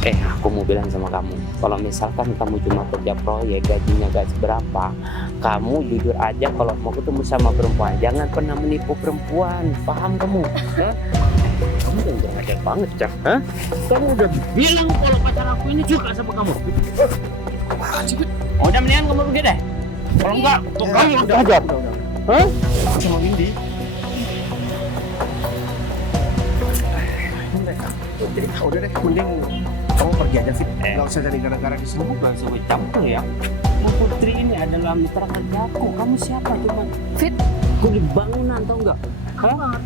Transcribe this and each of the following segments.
Aku mau bilang sama kamu, kalau misalkan kamu cuma kerja proyek, gajinya gak seberapa, kamu jujur aja kalau mau ketemu sama perempuan, jangan pernah menipu perempuan, paham kamu? Hah? Kamu udah nggak ajar banget, Cak. Hah? Kamu udah bilang kalau pacar aku ini suka sama kamu. Apaan sih, Fit? Udah mendingan kamu pergi deh. Kalau enggak, tuh kamu udah ajar. Hah? Sama Windy. Udah deh, mending kamu pergi aja, Fit. Gak usah cari gara-gara di sini. Bukan sebuah campur ya. Bu Putri ini adalah mitra kerjaku. Kamu siapa cuman? Fit, Aku di bangunan tau nggak? Hah?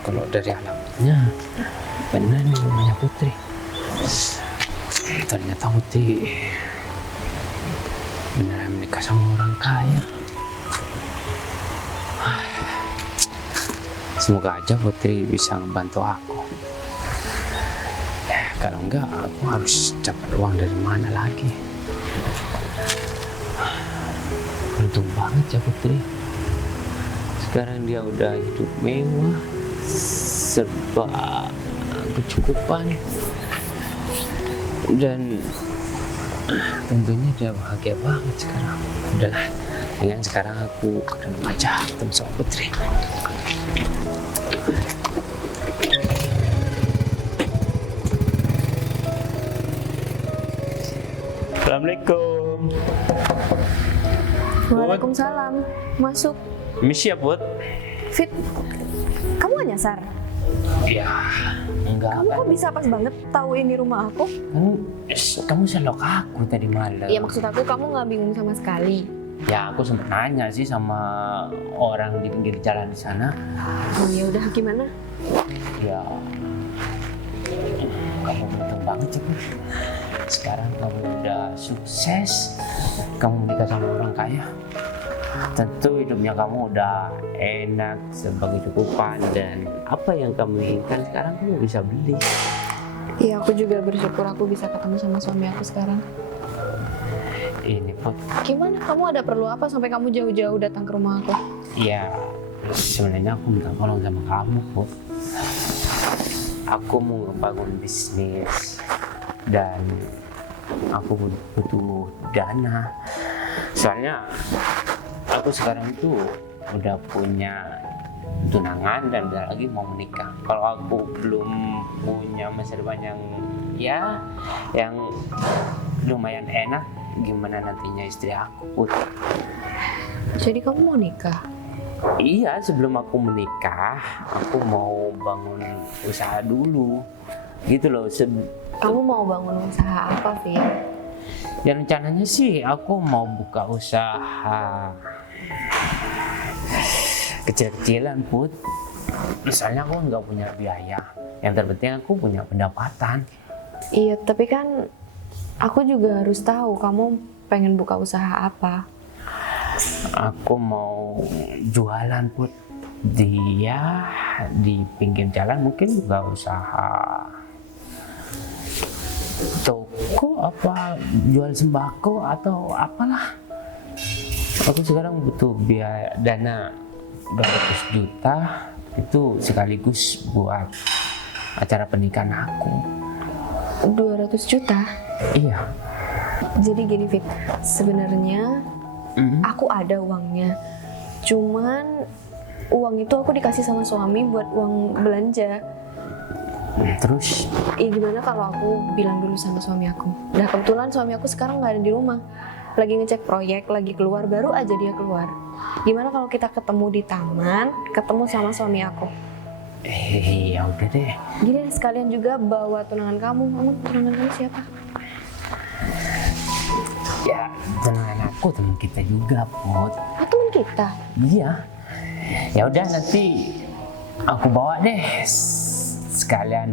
Kalau dari alamatnya benar nih namanya Putri. Ternyata Putri beneran menikah sama orang kaya. Semoga aja Putri bisa membantu aku. Kalau enggak, aku harus dapat uang dari mana lagi. Beruntung banget ya Putri. Sekarang dia udah hidup mewah, serba kecukupan, dan tentunya dia bahagia banget sekarang. Udahlah, dengan sekarang aku ke dalam aja ketemu sama Putri. Assalamualaikum. Waalaikumsalam. Masuk. Misi ya, Put? Fit, kamu gak nyasar? Iya, enggak Kamu kan. kok bisa pas banget tahu ini rumah aku? Kamu sendok aku tadi malam. Ya maksud aku kamu nggak bingung sama sekali. Ya, aku sempat nanya sih sama orang di pinggir jalan di sana. Oh ya udah gimana? Ya, kamu beruntung banget sih, Put. Sekarang kamu udah sukses, kamu menikah sama orang kaya. Tentu hidupnya kamu udah enak, sebagai cukupan, dan apa yang kamu inginkan sekarang kamu bisa beli. Iya aku juga bersyukur aku bisa ketemu sama suami aku sekarang. Ini Put, Gimana? Kamu ada perlu apa sampai kamu jauh-jauh datang ke rumah aku? ya sebenarnya aku minta tolong sama kamu, Put. Aku mau ngebangun bisnis dan aku butuh dana. Soalnya aku sekarang itu udah punya tunangan dan bentar lagi mau menikah. Kalau aku belum punya masa depan yang lumayan enak, gimana nantinya istri aku, Put? Jadi kamu mau nikah? Iya, sebelum aku menikah, aku mau bangun usaha dulu. Gitu loh. Kamu mau bangun usaha apa, Fit? Ya rencananya sih aku mau buka usaha kecil-kecilan, Put. Misalnya aku nggak punya biaya. Yang terpenting aku punya pendapatan. Iya, tapi kan aku juga harus tahu kamu pengen buka usaha apa. Aku mau jualan, Put. Dia di pinggir jalan mungkin buka usaha toko apa, jual sembako atau apalah. Aku sekarang butuh biaya dana 200 juta itu sekaligus buat acara pernikahan aku. 200 juta? Iya. Jadi gini, Fit, sebenarnya aku ada uangnya. Cuman uang itu aku dikasih sama suami buat uang belanja. Terus Gimana kalau aku bilang dulu sama suami aku? Nah kebetulan suami aku sekarang nggak ada di rumah, lagi ngecek proyek, lagi keluar, baru aja dia keluar. Gimana kalau kita ketemu di taman, ketemu sama suami aku? ya udah deh. Gini sekalian juga bawa tunangan kamu. Kamu tunangan kamu siapa? Ya tunangan aku teman kita juga, Put. Oh, teman kita. Iya. Ya udah nanti aku bawa deh sekalian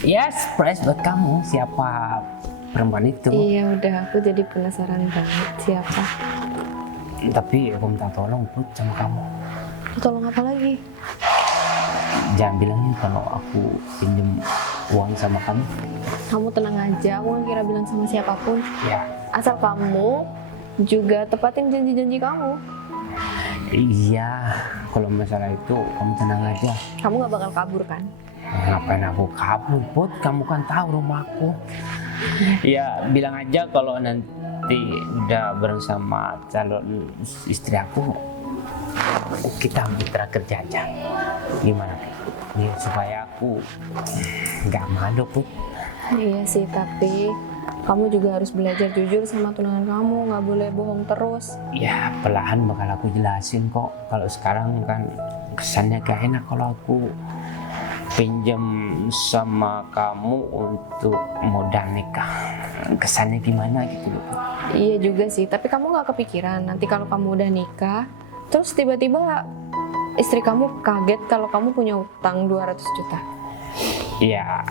ya surprise buat kamu siapa perempuan itu. Iya udah, aku jadi penasaran banget siapa. Tapi aku minta tolong, Put, sama kamu. Tolong apa lagi? Jangan bilangnya kalau aku pinjem uang sama kamu. Kamu tenang aja, aku nggak kira bilang sama siapapun. Ya, Asal kamu juga tepatin janji-janji kamu. Iya, kalau masalah itu kamu tenang aja. Kamu gak bakal kabur kan? Ngapain aku kabur, Put? Kamu kan tahu rumahku. Ya, bilang aja kalau nanti udah bareng sama calon istri aku, kita mitra kerja aja. Gimana? Ya, supaya aku nggak malu, Put. Iya sih, tapi kamu juga harus belajar jujur sama tunangan kamu, nggak boleh bohong terus. Ya, perlahan bakal aku jelasin kok. Kalau sekarang kan kesannya gak enak kalau aku pinjam sama kamu untuk modal nikah. Kesannya gimana gitu loh, Put. Iya juga sih, tapi kamu nggak kepikiran nanti kalau kamu udah nikah, terus tiba-tiba istri kamu kaget kalau kamu punya utang 200 juta. Ya,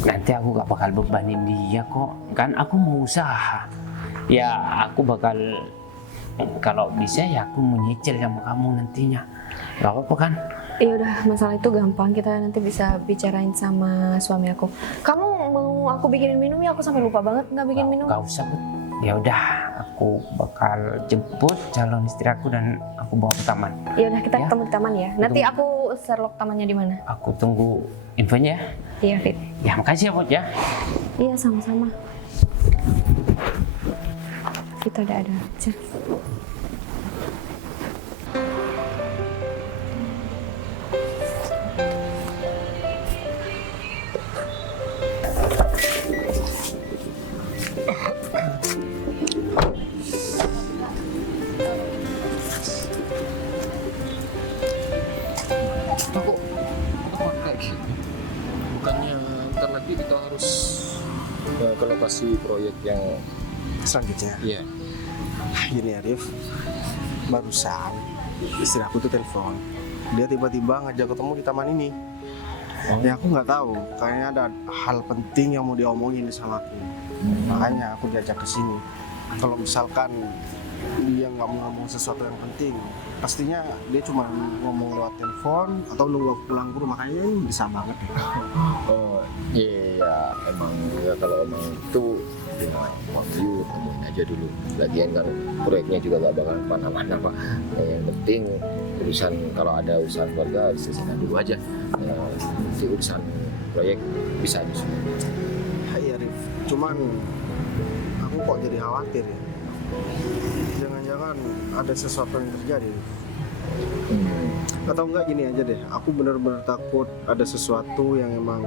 nanti aku gak bakal bebanin dia kok. Kan aku mau usaha. Ya, aku bakal, kalau bisa ya aku mau nyicil sama kamu nantinya. Gak apa-apa kan? Iya udah, masalah itu gampang, kita nanti bisa bicarain sama suami aku. Kamu mau aku bikinin minum ya? Aku sampai lupa banget nggak bikin minum. Gak usah, Bud. Ya udah, aku bakal jemput calon istri aku dan aku bawa ke taman. Ya udah, kita Ya. ketemu di taman ya. Nanti aku Sherlock tamannya di mana? Aku tunggu infonya ya. Iya, Fit. Ya, makasih ya, Bud ya. Iya, sama-sama. Kita ada aja. Kok kayak gini? Bukannya ntar lagi kita harus ke lokasi proyek yang Selanjutnya, iya. gini Arif, barusan istri aku tuh telepon, dia tiba-tiba ngajak ketemu di taman ini. Ya aku nggak tahu, kayaknya ada hal penting yang mau diomongin sama aku. Makanya aku diajak ke sini. Kalau misalkan dia nggak mau ngomong sesuatu yang penting, pastinya dia cuma ngomong lewat telepon atau nunggu aku pulang ke rumah. Kayaknya ini bisa banget ya. Oh iya, emang ya kalau emang itu ya Wahyu temuin aja dulu. Lagian kan proyeknya juga gak bakal kemana-mana Pak. Ya, yang penting urusan kalau ada urusan keluarga selesaikan dulu aja. Ya, nanti urusan proyek bisa nyusul. Iya Arif, cuman aku kok jadi khawatir ya. Jangan-jangan ada sesuatu yang terjadi. Atau enggak gini aja deh, aku benar-benar takut ada sesuatu yang emang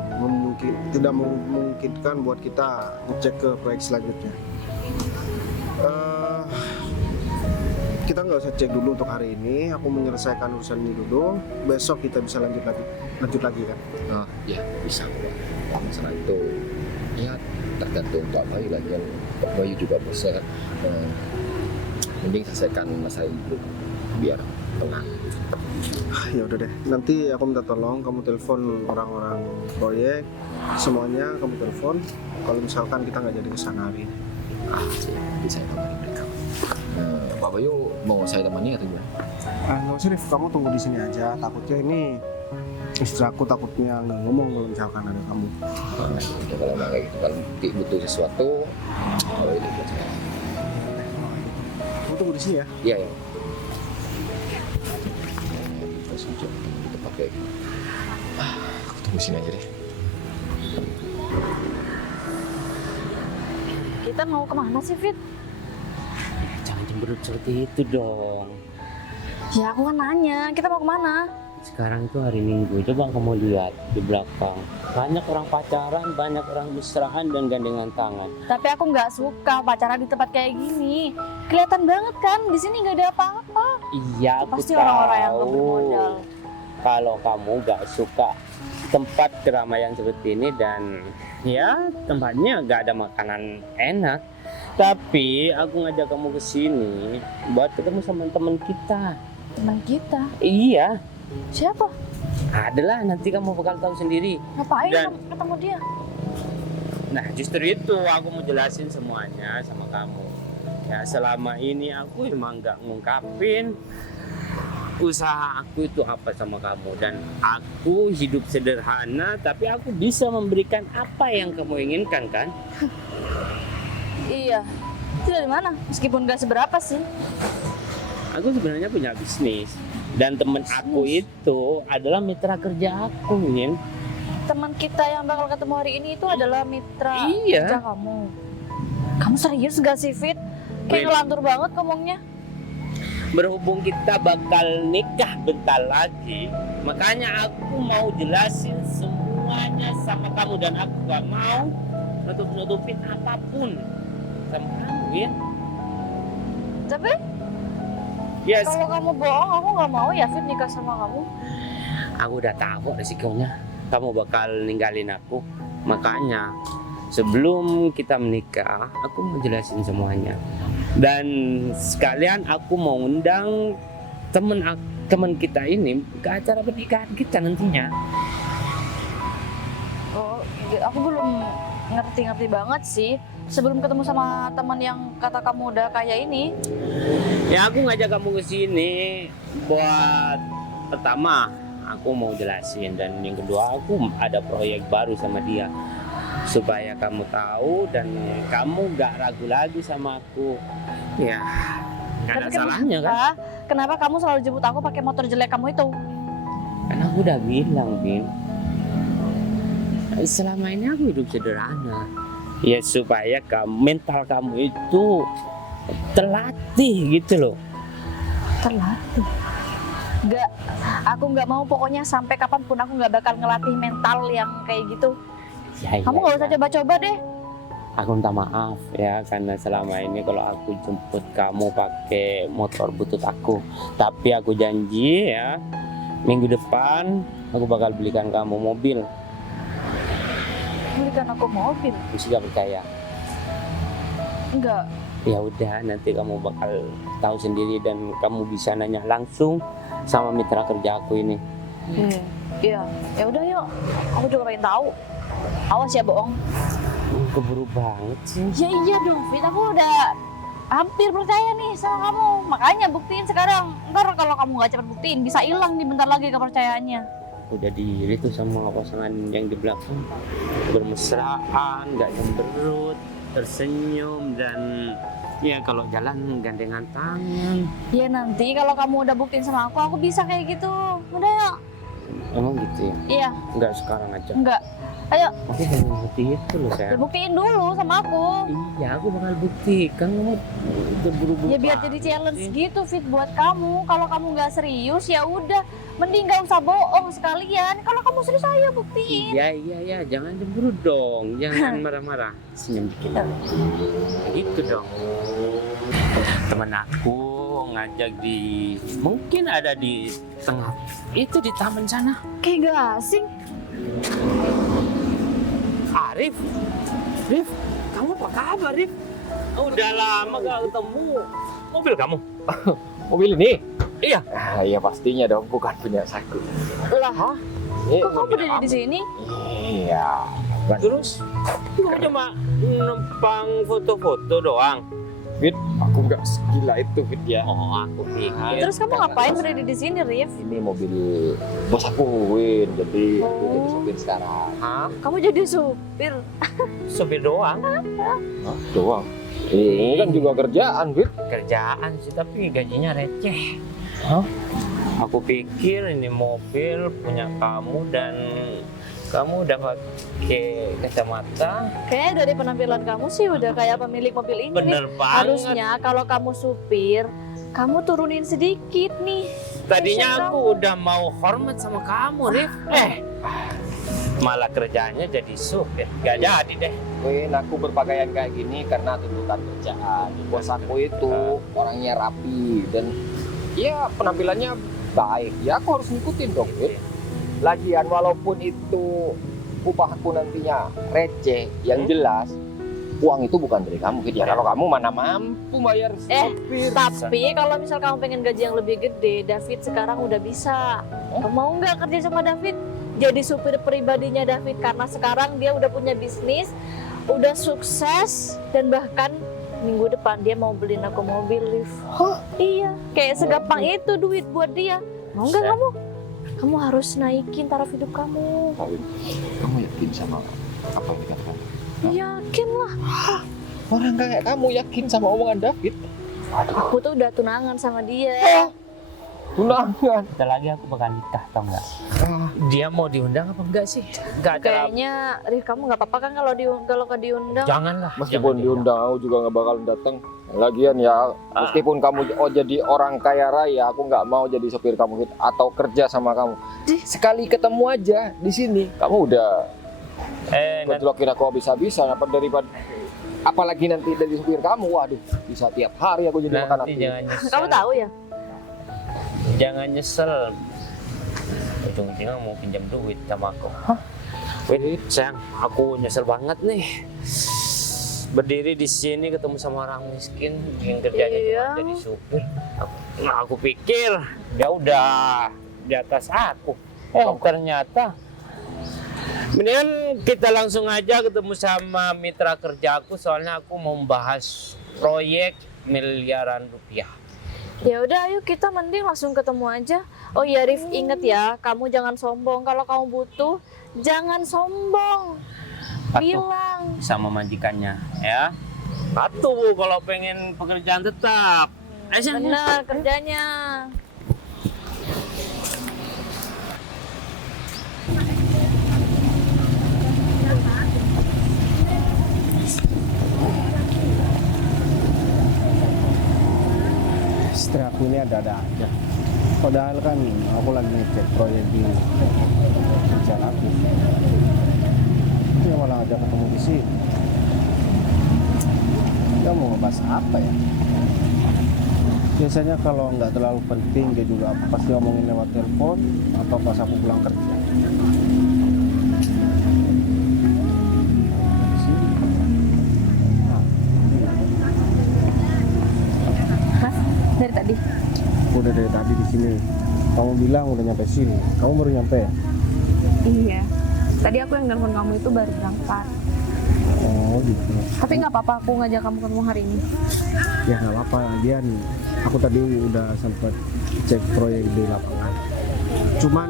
tidak memungkinkan buat kita ngecek ke proyek selanjutnya. Kita nggak usah cek dulu untuk hari ini, aku menyelesaikan urusan ini dulu, besok kita bisa lanjut lagi kan? Oh iya bisa Pak. Masalah itu ya tergantung Pak Bayu lagian Pak Bayu juga bosnya kan. Mending selesaikan masalah itu biar tenang. Ya udah deh, nanti aku minta tolong kamu telepon orang-orang proyek, semuanya kamu telepon. Kalau misalkan kita nggak jadi kesana hari ini. Nanti saya kabarin mereka. Pak Bayu mau saya temani atau gimana? Nggak usah Rif, kamu tunggu di sini aja. Takutnya ini istri aku takutnya nggak ngomong kalau misalkan ada kamu. Ya, kalau nggak kayak gitu kan butuh sesuatu, kalau itu buat saya. Kamu tunggu di sini ya. Iya ya. Terus kita pakai. Aku tunggu sini aja deh. Kita mau kemana sih, Fit? Jangan cemberut seperti itu dong. Ya aku kan nanya, kita mau kemana? Sekarang itu hari Minggu, coba kamu lihat di belakang. Banyak orang pacaran, banyak orang mesraan dan gandengan tangan. Tapi aku nggak suka pacaran di tempat kayak gini. Kelihatan banget kan, di sini nggak ada apa-apa. Iya, aku Pasti tahu. orang-orang yang nggak bermodal. Kalau kamu gak suka tempat keramaian seperti ini dan ya tempatnya gak ada makanan enak. Tapi aku ngajak kamu ke sini buat ketemu sama teman kita. Teman kita? Iya, Siapa? adalah nanti kamu bakal tahu sendiri. Ngapain Dan- kamu ketemu dia? Nah, justru itu aku mau jelasin semuanya sama kamu. Ya, selama ini aku emang gak ngungkapin usaha aku itu apa sama kamu. Dan aku hidup sederhana, tapi aku bisa memberikan apa yang kamu inginkan kan? Iya, Itu dari mana? Meskipun gak seberapa sih. Aku sebenarnya punya bisnis. Dan temen aku itu adalah mitra kerja aku, Min. Teman kita yang bakal ketemu hari ini itu adalah mitra Iya. kerja kamu. Kamu serius gak sih, Fit? Kayak Win. ngelantur banget ngomongnya. Berhubung kita bakal nikah bentar lagi, makanya aku mau jelasin semuanya sama kamu dan aku gak mau nutup-nutupin apapun sama kamu, ya. Tapi Yes, kalau kamu bohong, aku gak mau ya Fit nikah sama kamu. aku udah tahu resikonya. Kamu bakal ninggalin aku. Makanya sebelum kita menikah, aku mau jelasin semuanya. Dan sekalian aku mau undang temen kita ini ke acara pernikahan kita nantinya. Oh, aku belum ngerti-ngerti banget sih. Sebelum ketemu sama teman yang kata kamu udah kaya ini, Ya aku ngajak kamu ke sini buat pertama aku mau jelasin, dan yang kedua aku ada proyek baru sama dia supaya kamu tahu dan kamu gak ragu lagi sama aku. Ya gak ada tapi salahnya kan? kenapa kamu selalu jemput aku pakai motor jelek kamu itu? Karena aku udah bilang, Bin, selama ini aku hidup sederhana. Ya supaya mental kamu itu terlatih gitu loh. Terlatih. Aku nggak mau, pokoknya sampai kapanpun aku nggak bakal ngelatih mental yang kayak gitu. Ya, Kamu nggak usah coba-coba deh. Aku minta maaf ya karena selama ini kalau aku jemput kamu pakai motor butut aku. Tapi aku janji ya, minggu depan aku bakal belikan kamu mobil. Belikan aku mobil. Bisa gak percaya? Enggak. Ya udah, nanti kamu bakal tahu sendiri dan kamu bisa nanya langsung sama mitra kerja aku ini. Iya. Ya udah yuk. Aku juga pengen tahu. Awas ya bohong. Keburu banget sih. Ya iya dong, Fit. Aku udah hampir percaya nih sama kamu. Makanya buktiin sekarang. Ntar kalau kamu nggak cepet buktiin, bisa hilang nih bentar lagi kepercayaannya. Udah diri tuh sama pasangan yang di belakang, bermesraan, nggak cemberut, tersenyum, dan ya kalau jalan gandengan tangan. Ya nanti kalau kamu udah buktiin sama aku bisa kayak gitu. Udah yuk. Emang gitu ya? Iya. Nggak sekarang aja. Enggak. Ayo, Aku pengen bukti itu loh, ya sayang. buktiin dulu sama aku. Iya, aku bakal buktikan. Kamu udah buru-buru Ya biar jadi banget challenge sih. gitu, Fit, buat kamu. Kalau kamu nggak serius ya udah, mending nggak usah bohong sekalian. Kalau kamu serius ayo buktiin. Iya, jangan cemburu dong, jangan marah-marah, senyum dikit. Gitu dong. Temen aku ngajak mungkin ada di tengah, itu di taman sana. Kayak gak asing. Arif, kamu apa kabar, Rif? Udah lama gak ketemu. Mobil kamu? Mobil ini? Iya. Ah, iya pastinya dong, bukan punya aku. Lah, Ini kok kamu mobil berdiri di sini? Iya. Terus, kamu cuma numpang foto-foto doang? Fit, aku nggak segila itu Fit ya. Oh, aku pikir. Terus kamu ngapain berdiri di sini, Rif? Ini mobil bos aku, Win. Jadi aku jadi sopir sekarang. Hah? Kamu jadi supir. Sopir doang? Hah? Doang. Ini kan juga kerjaan, Fit. Kerjaan sih, tapi gajinya receh. Hah? Aku pikir ini mobil punya kamu dan kamu udah pakai kacamata. Kayaknya dari penampilan kamu sih udah kayak pemilik mobil ini. Bener Rif. banget. Harusnya kalau kamu supir, kamu turunin sedikit nih. Tadinya Fashion aku udah mau hormat sama kamu, Rif. Malah kerjaannya jadi supir. Gak jadi deh. Win, aku berpakaian kayak gini karena tuntutan kerjaan. Bos aku itu orangnya rapi dan ya penampilannya baik. Ya aku harus ngikutin dong, Win. Lagian walaupun itu upahku nantinya receh, yang jelas uang itu bukan dari kamu, Fit. Ya kalau kamu mana mampu bayar supir. Tapi kalau misal kamu pengen gaji yang lebih gede, David sekarang udah bisa. Kamu mau nggak kerja sama David? Jadi supir pribadinya David, karena sekarang dia udah punya bisnis, udah sukses, dan bahkan minggu depan dia mau beliin aku mobil, Liv. Iya, kayak segampang itu duit buat dia. Mau nggak kamu? Kamu harus naikin taraf hidup kamu. Kamu yakin sama apa yang dikatakan? Yakin lah. Orang kayak kamu yakin sama omongan David? Aku tuh udah tunangan sama dia. Tunangan. Bentar lagi aku bakal nikah, tau nggak? Dia mau diundang apa enggak sih? Enggak ada. Kayaknya, Rif, kamu nggak apa-apa kan kalau diundang? Janganlah. Meskipun jangan diundang aku juga nggak bakalan datang. Lagian ya, meskipun kamu jadi orang kaya raya, aku nggak mau jadi sopir kamu atau kerja sama kamu. Sekali ketemu aja di sini, kamu udah ngejlokin aku habis-habisan. Daripada apalagi nanti dari sopir kamu, waduh, bisa tiap hari aku jadi makan nanti hati. jangan nyesel. Kamu tahu ya? Jangan nyesel. Ujung-ujungnya mau pinjam duit sama aku. Wait, sayang, aku nyesel banget nih. Berdiri di sini ketemu sama orang miskin yang kerjanya Iya. cuma jadi supir. Aku pikir dia udah di atas aku. Ternyata mendingan kita langsung aja ketemu sama mitra kerjaku, soalnya aku mau membahas proyek miliaran rupiah. Ya udah, ayo kita mending langsung ketemu aja. Oh iya, Rif, inget ya, kamu jangan sombong. Kalau kamu butuh, jangan sombong. Patuh Bilang. sama majikannya, ya. Patuh kalau pengen pekerjaan tetap. Ayo, sayang. Benar kerjanya. Istri aku ini ada-ada aja. Padahal kan aku lagi ngecek proyek di kerjaan aku. Dia malah ajak ketemu di sini. Dia mau ngebahas apa ya? Biasanya kalau nggak terlalu penting dia juga pasti ngomongin lewat telepon atau pas aku pulang kerja. Mas, dari tadi. Udah dari tadi di sini. Kamu bilang udah nyampe sini. Kamu baru nyampe? Iya. Tadi aku yang nelfon kamu itu baru berangkat. Oh gitu. Tapi nggak apa-apa aku ngajak kamu ketemu hari ini. Ya nggak apa-apa. Lagian aku tadi udah sempat cek proyek di lapangan. Cuman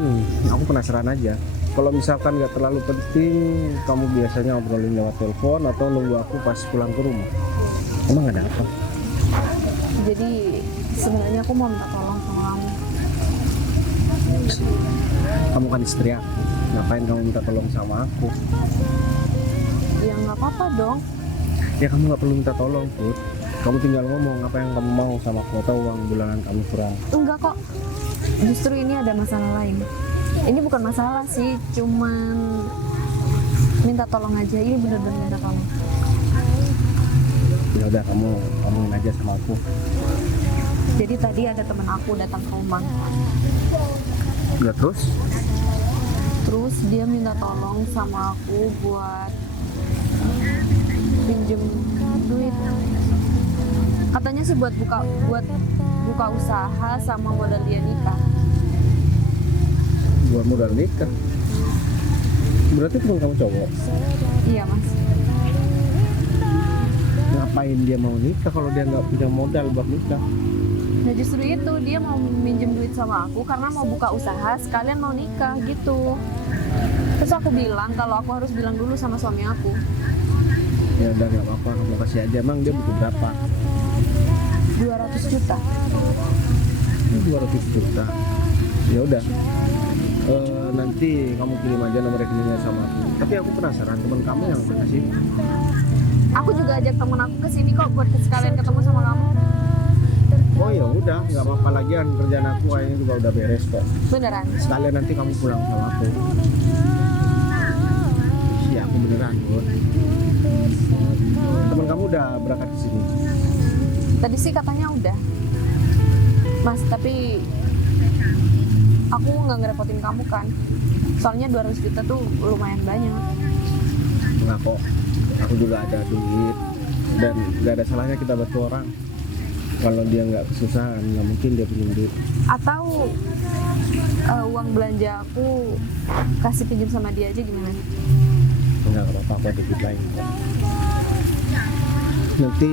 aku penasaran aja. Kalau misalkan nggak terlalu penting, kamu biasanya ngobrolin lewat telepon atau nunggu aku pas pulang ke rumah? Emang ada apa? Jadi sebenarnya aku mau minta tolong sama kamu. Kamu kan istri aku. Ngapain kamu minta tolong sama aku? Ya nggak apa-apa dong. Ya kamu nggak perlu minta tolong, Put. Kamu tinggal ngomong apa yang kamu mau sama aku atau uang bulanan kamu kurang. Enggak kok. Justru ini ada masalah lain. Ini bukan masalah sih, cuman minta tolong aja. Ini bener-bener minta tolong. Ya udah kamu ngomongin aja sama aku. Jadi tadi ada temen aku datang ke rumah. Ya terus? Terus dia minta tolong sama aku buat pinjem duit. Katanya sih buat buka usaha sama modal dia nikah. Buat modal nikah. Berarti teman kamu cowok. Iya mas. Ngapain dia mau nikah kalau dia nggak punya modal buat nikah? Nah justru itu dia mau minjem duit sama aku karena mau buka usaha sekalian mau nikah gitu. Terus aku bilang kalau aku harus bilang dulu sama suami aku. Ya udah nggak apa-apa, kamu kasih aja. Emang dia butuh berapa? 200 juta. 200 juta. Ya udah. Nanti kamu kirim aja nomor rekeningnya sama aku. Tapi aku penasaran teman kamu yang mana sih? Aku juga ajak temen aku ke sini kok buat sekalian ketemu sama kamu. Oh ya udah, nggak apa-apa lagi kan kerjaan aku kayaknya juga udah beres kok. Beneran? Sekalian nanti kamu pulang sama aku. Iya aku beneran, Bud. Teman kamu udah berangkat ke sini? Tadi sih katanya udah. Mas, tapi aku nggak ngerepotin kamu kan. Soalnya 200 juta tuh lumayan banyak. Enggak kok. Aku juga ada duit dan nggak ada salahnya kita bantu orang. Kalau dia nggak kesusahan, nggak mungkin dia pinjam duit. Atau uang belanja aku kasih pinjam sama dia aja gimana? Enggak apa-apa, aku ada duit lain kok. Nanti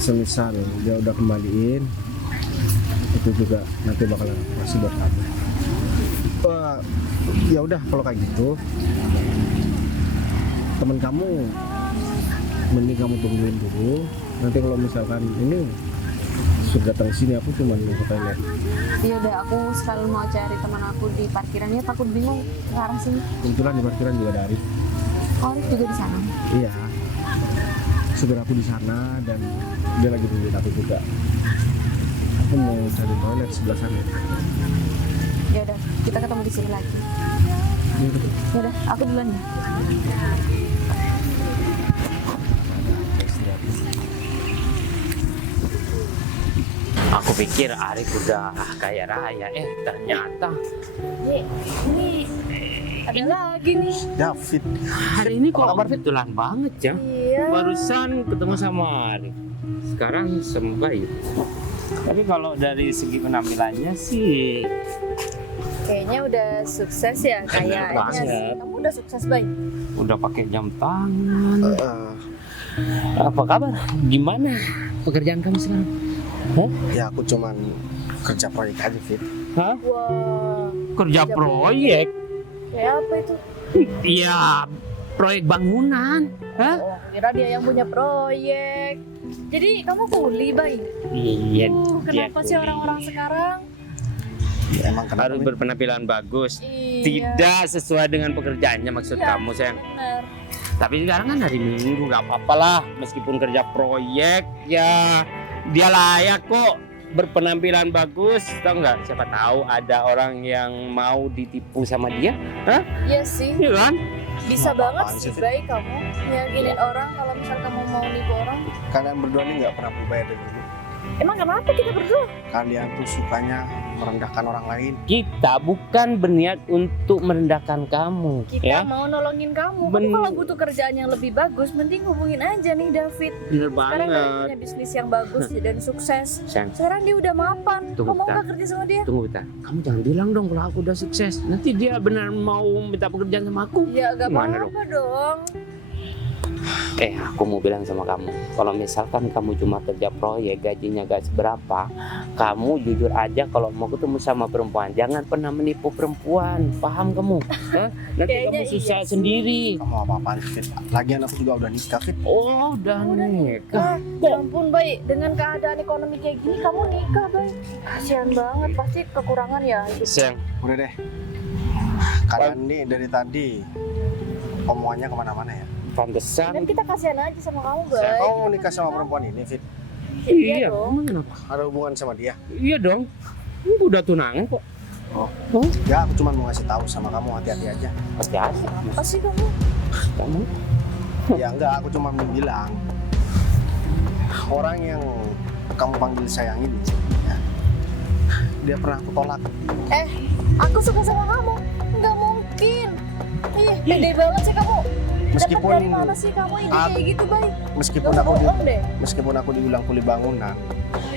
semisal dia udah kembaliin, itu juga nanti bakalan aku kasih buat kamu. Ya udah kalau kayak gitu, temen kamu mending kamu tungguin dulu. Nanti kalau misalkan ini sudah datang sini, aku cuma mau ke toilet. Ya udah, aku selalu mau cari teman aku di parkirannya, takut bingung ke arah sini. Kebetulan di parkiran juga ada Arif. Oh, Arif juga di sana. Iya. Supir aku di sana dan dia lagi tungguin aku juga. Aku mau cari toilet sebelah sana. Ya udah, kita ketemu di sini lagi. Iya, betul. Ya udah, aku duluan ya. Aku pikir Arif udah kaya raya, ternyata Ini ada lagi nih. David. hari ini kok kebetulan banget ya. Iya. Barusan ketemu sama Arif. Sekarang Sembai. Tapi kalau dari segi penampilannya sih Kayaknya udah sukses ya, kayaknya banget. sih. Kamu udah sukses, Bay. udah pakai jam tangan. Eh, Apa kabar? Gimana pekerjaan kamu sekarang? ya aku cuman kerja proyek aja, Fit. Hah? Wah, Kerja proyek? kayak apa itu? Iya, proyek bangunan. Hah? Oh, kira dia yang punya proyek. Jadi kamu kuli, Bay? Iya. dia Kenapa sih kuli. orang-orang sekarang? Ya, emang kenapa, Harus Fit? berpenampilan bagus. Iya. Tidak sesuai dengan pekerjaannya maksud Iya. kamu, sayang. Bener. Tapi sekarang kan hari Minggu, nggak apa-apa lah. Meskipun kerja proyek, ya dia layak kok berpenampilan bagus. Tahu nggak? Siapa tahu ada orang yang mau ditipu sama dia, Iya sih, iya kan? bisa Apa-apaan banget sih, sih, Fit? Bay, kamu ngeyakinin orang kalau misal kamu mau nipu orang. Kalian berdua ini nggak pernah berubah dari dulu. Emang kenapa kita berdua? Kalian tuh sukanya merendahkan orang lain. Kita bukan berniat untuk merendahkan kamu, Kita ya. mau nolongin kamu. Ben- Kamu kalau butuh kerjaan yang lebih bagus, mending hubungin aja nih David. Bener Sekarang dia banget. punya bisnis yang bagus dan sukses. Sayang, Sekarang dia udah mapan. Tunggu, Kamu mau bentar. nggak kerja sama dia? tunggu bentar. Kamu jangan bilang dong kalau aku udah sukses. Nanti dia benar mau minta pekerjaan sama aku. Ya gak Gimana apa-apa dong. Aku mau bilang sama kamu, kalau misalkan kamu cuma kerja proyek, gajinya gak seberapa, kamu jujur aja kalau mau ketemu sama perempuan, jangan pernah menipu perempuan, paham kamu? Hah? Nanti Kayaknya kamu susah iya sih. sendiri. Kamu apa-apaan sih, Fit? Lagian aku juga udah nikah, Fit. Oh, udah nikah. Ya ampun, Bay. Dengan keadaan ekonomi kayak gini, kamu nikah, Bay. Kasihan banget, pasti kekurangan ya hidup. Sayang, Udah deh. Kalian nih dari tadi omongannya kemana-mana ya. Dan pantesan. kita kasihan aja sama kamu, Bay. Kamu mau nikah sama perempuan ini, Fit? Iya dong. emang kenapa? Ada hubungan sama dia? Iya dong. Udah tunangan kok. Ya, aku cuma mau ngasih tahu sama kamu, hati-hati aja. Pasti asik. Apa sih kamu? Kamu Ya enggak, aku cuma mau bilang orang yang kamu panggil sayang ini, ya, dia pernah aku tolak. Aku suka sama kamu. Nggak mungkin. Ih, pede banget sih kamu. Dapat Meskipun dari mana sih kamu ide kayak gitu, Bay? meskipun Gak aku bohong deh. meskipun aku dibilang kuli bangunan,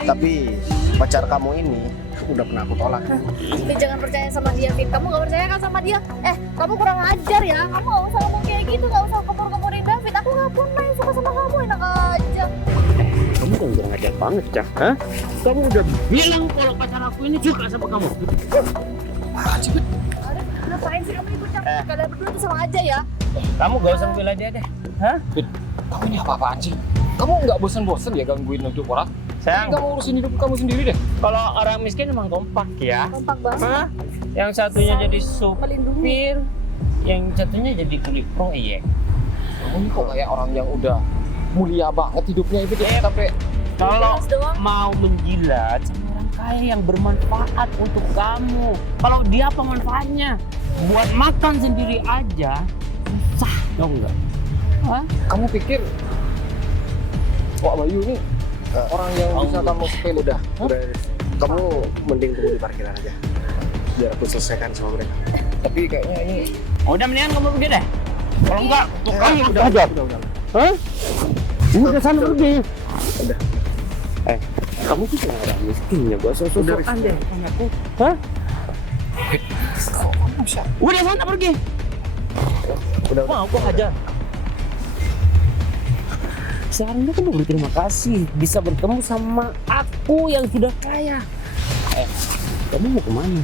tapi pacar kamu ini udah pernah aku tolak. Tapi jangan percaya sama dia, Fit. Kamu nggak percaya kan sama dia? Kamu kurang ajar ya. Kamu nggak usah ngomong kayak gitu, nggak usah kompor-komporin David. Aku nggak pernah yang suka sama kamu, enak aja. Kamu kan kurang ajar banget, Cah. Hah? Kamu udah bilang kalau pacar aku ini suka sama kamu. Aduh, ngapain sih kamu ikut campur? Kalian berdua tuh sama aja ya. Kamu gak usah bela dia deh. Kamu ini apa-apaan sih? Kamu nggak bosan-bosan ya gangguin hidup orang? Sayang, Kamu urusin hidup kamu sendiri deh. kalau orang miskin emang kompak ya. Kompak banget. Hah? Yang satunya Saling jadi melindungi. supir, yang satunya jadi kuli proyek. Kamu ini kok kayak orang yang udah mulia banget hidupnya itu dia sampai Kalau Jelas doang. mau menjilat sama orang kaya yang bermanfaat untuk kamu. Kalau dia apa manfaatnya? Buat makan sendiri aja susah dong nggak? Hah? kamu pikir Wak Bayu ini orang yang bisa kamu sepele dah. Udah, kamu mending tunggu di parkiran aja. Biar aku selesaikan sama mereka. Tapi kayaknya ini Udah mendingan kamu pergi deh. Kalau enggak, kamu udah, aja. udah. Hah? Udah sana pergi. Udah. Kamu tuh cuma orang miskin ya, gak usah Udah, sosokan deh. Aku, hah? Udah sana pergi. Udah. Mau aku hajar. Seharusnya kamu berterima kasih bisa bertemu sama aku yang sudah kaya. Kamu mau kemana?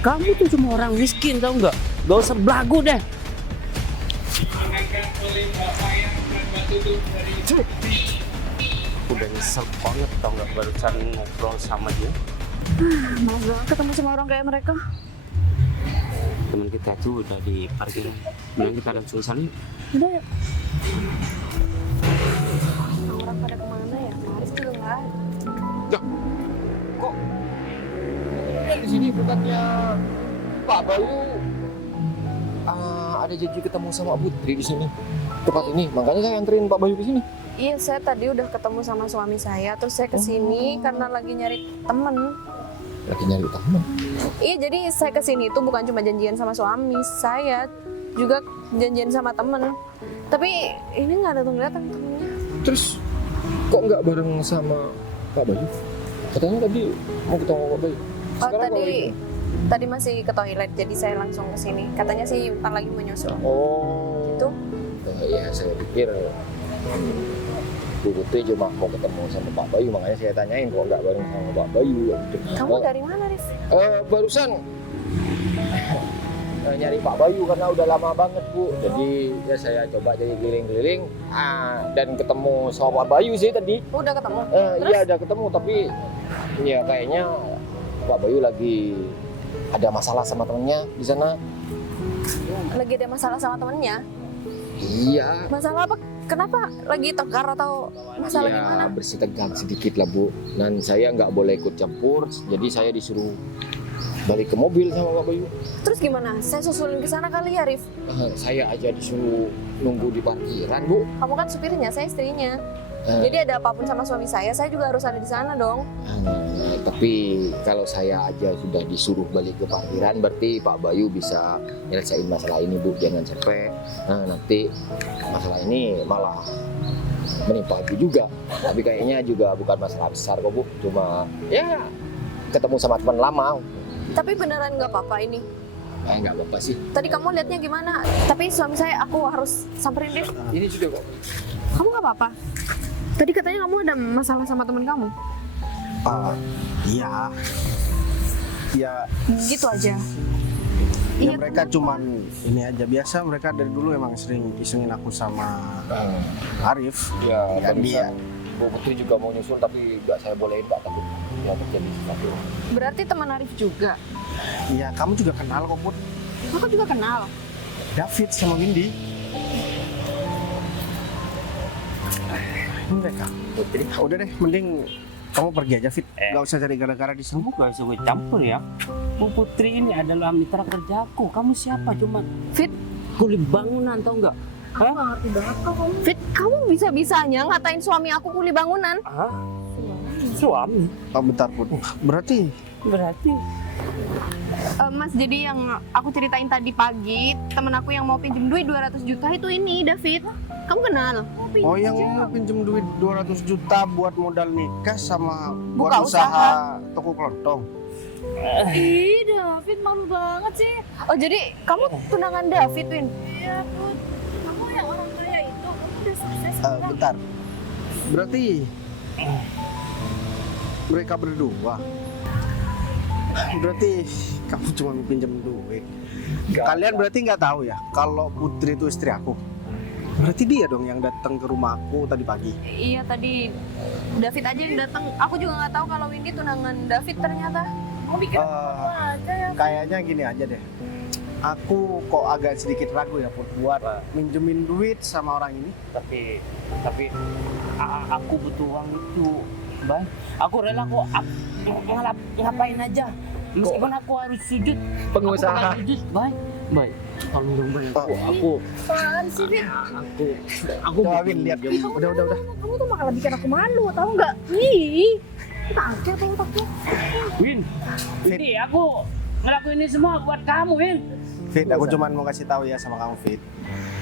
Kamu tuh cuma orang miskin, tau nggak? Gak usah belagu deh. Udah nyesel banget tau nggak barusan ngobrol sama dia. Males banget ketemu sama orang kayak mereka. Teman kita tuh udah di parkiran. Mending kita langsung sana yuk. Udah ya. Orang pada kemana ya? Arif juga nggak ada. Kok di sini bukannya Pak Bayu ada janji ketemu sama Putri di sini tempat ini, makanya saya anterin Pak Bayu ke sini. Iya, saya tadi udah ketemu sama suami saya, terus saya kesini karena lagi nyari temen. Lagi nyari teman. Iya, jadi saya kesini itu bukan cuma janjian sama suami, saya juga janjian sama temen. Tapi ini nggak datang temennya. Terus kok nggak bareng sama Pak Bayu? Katanya tadi mau ketemu Pak Bayu. Oh, Sekarang Pak Bayu. tadi masih ke toilet, jadi saya langsung kesini. Katanya sih bentar lagi mau nyusul. Oh. Itu Ya saya pikir Bu Putri cuma mau ketemu sama Pak Bayu, makanya saya tanyain kok nggak bareng sama Pak Bayu. kamu dari mana, Rif? Barusan nyari Pak Bayu karena udah lama banget Bu. Jadi ya saya coba jadi keliling-keliling dan ketemu sama Pak Bayu sih tadi. Udah ketemu? Iya udah ketemu, tapi ya kayaknya Pak Bayu lagi ada masalah sama temennya di sana. Lagi ada masalah sama temennya? Iya. Masalah apa? Kenapa? Lagi tegar atau masalah Ya gimana? bersih tegang sedikit lah Bu. Dan saya nggak boleh ikut campur, jadi saya disuruh balik ke mobil sama Pak Bayu. Terus gimana? Saya susulin ke sana kali ya, Rif? Saya aja disuruh nunggu di parkiran Bu. Kamu kan supirnya, saya istrinya. Jadi ada apapun sama suami saya juga harus ada di sana dong. Tapi kalau saya aja sudah disuruh balik ke parkiran, berarti Pak Bayu bisa nyelesain masalah ini Bu. Jangan sampai nanti masalah ini malah menimpa Ibu juga. Tapi kayaknya juga bukan masalah besar kok Bu. Cuma ya ketemu sama teman lama. Tapi beneran nggak apa-apa ini? Nggak apa-apa sih. Tadi kamu lihatnya gimana? Tapi suami saya, aku harus samperin Rif. Ini juga kok. Kamu nggak apa-apa? Tadi katanya kamu ada masalah sama teman kamu. Iya. Ya, Gitu aja. ya Iya, mereka cuman ini aja, biasa mereka dari dulu emang sering isengin aku sama Arif. Ya, Ya, dia. Bu Putri juga mau nyusul tapi nggak saya bolehin Pak, takut ya terjadi sesuatu. Berarti teman Arif juga. Iya, kamu juga kenal kok Put. Aku juga kenal. David sama Windy. Ini mereka. Putri, Udah deh, mending kamu pergi aja Fit. Gak usah cari gara-gara di sini. Kamu gak usah gue campur ya. Bu Putri ini adalah mitra kerjaku. Kamu siapa cuma Fit, kuli bangunan tau nggak? Hah? Ngerti banget kok kamu. Fit, kamu bisa-bisanya ngatain suami aku kuli bangunan. Hah? Suami? Bentar Put. Berarti Berarti Mas, jadi yang aku ceritain tadi pagi, temen aku yang mau pinjem duit 200 juta itu ini, David. Kamu kenal? yang mau pinjem duit 200 juta buat modal nikah sama buat Buka usaha toko kelontong. Ih, David malu banget sih. Oh, jadi kamu tunangan David, Win? Iya, Put. Kamu yang orang kaya itu, kamu udah sukses sekarang. Bentar. Berarti mereka berdua. Berarti kamu cuma pinjam duit. Kalian berarti nggak tahu ya kalau Putri itu istri aku. Berarti dia dong yang datang ke rumah aku tadi pagi. Iya, tadi David aja yang datang. Aku juga nggak tahu kalau Windy tunangan David ternyata. Kamu bikin apa aja ya? Kayaknya gini aja deh. Aku kok agak sedikit ragu ya Put buat minjemin duit sama orang ini. tapi aku butuh uang itu, Bay. Aku rela kok ngapain aja. Meskipun aku harus sujud. pengusaha. Aku sujud, Bay. Bay, tolong dong Bay. Aku Apaan sih, Fit? aku Coba butuh Win lihat. minjem. Udah. Kamu tuh malah bikin aku malu, tahu nggak? Ih, kita angkat apa otaknya? Win, ini aku ngelakuin ini semua buat kamu, Win. Fit, aku cuma mau kasih tahu ya sama kamu Fit.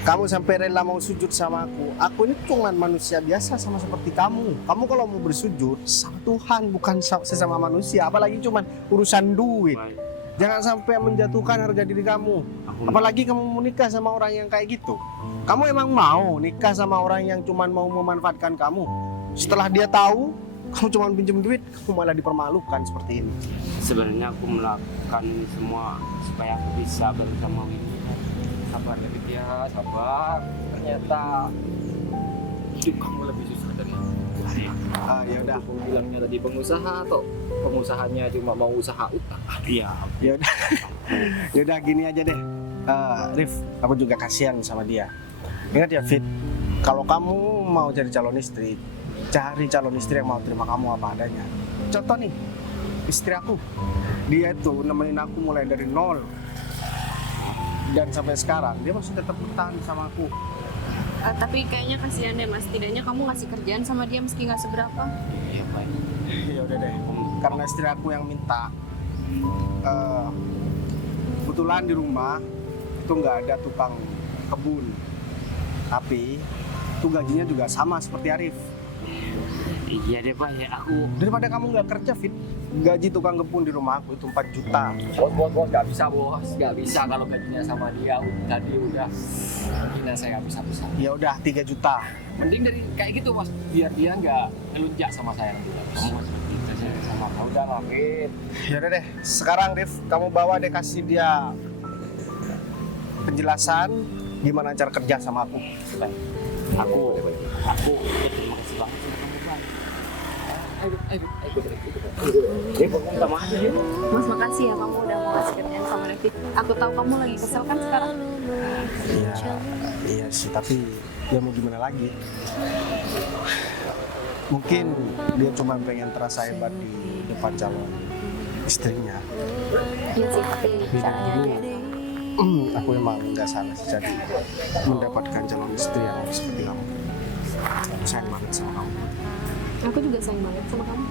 Kamu sampai rela mau sujud sama aku. Aku ini cuma manusia biasa sama seperti kamu. Kamu kalau mau bersujud sama Tuhan, bukan sesama manusia. Apalagi cuma urusan duit. Bay, Jangan sampai menjatuhkan harga diri kamu. Apalagi kamu mau nikah sama orang yang kayak gitu. Kamu emang mau nikah sama orang yang cuma mau memanfaatkan kamu? Setelah dia tahu kamu cuma pinjam duit, kamu malah dipermalukan seperti ini. sebenarnya aku melakukan ini semua supaya aku bisa bersama Win. Sabar David ya, sabar. Ternyata hidup kamu lebih susah dari aku. Ya udah. Aku bilangnya tadi pengusaha atau pengusahanya cuma mau usaha utang. Iya. Ya udah. Ya udah gini aja deh. Rif, aku juga kasihan sama dia. Ingat ya Fit, kalau kamu mau jadi calon istri, cari calon istri yang mau terima kamu apa adanya. Contoh nih, istri aku, dia itu nemenin aku mulai dari nol. Dan sampai sekarang dia masih tetap bertahan sama aku. Tapi kayaknya kasihan deh mas, setidaknya kamu ngasih kerjaan sama dia meski nggak seberapa. Iya baik. Ya udah deh, karena istri aku yang minta. Kebetulan di rumah itu nggak ada tukang kebun, tapi itu gajinya juga sama seperti Arif. Iya deh Pak, ya aku Daripada kamu nggak kerja Fit, gaji tukang kebun di rumah aku itu 4 juta. Bos, nggak bisa bos, nggak bisa kalau gajinya sama dia tadi udah gila saya nggak bisa. Ya udah 3 juta. Mending dari kayak gitu bos, biar dia nggak ngelunjak sama saya. Kamu masih kita sama kamu udah ngapin. Ya udah deh, sekarang Rif, kamu bawa deh kasih dia penjelasan gimana cara kerja sama aku. baik. Aku terima kasih banget sama kamu Pak. Dia minta maaf ya. Mas makasih ya kamu udah mau ngasih kerjaan sama David. Aku tahu kamu lagi kesel kan sekarang. Iya sih, tapi ya mau gimana lagi? Mungkin dia cuma pengen terasa hebat di depan calon istrinya. Iya sih, tapi caranya aja. Aku emang nggak salah sih jadi mendapatkan calon istri yang seperti kamu. Aku sayang banget sama kamu. Aku juga sayang banget sama kamu.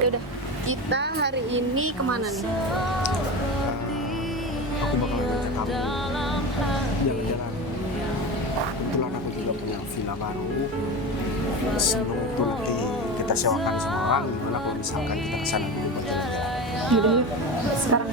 Ya udah, kita hari ini kemana nih? Aku bakal ngajak kamu jalan-jalan. Kebetulan aku juga punya villa baru. Sebelum itu nanti kita sewakan sama orang, gimana kalau misalkan kita kesana dulu buat jalan-jalan. Yaudah yuk, sekarang.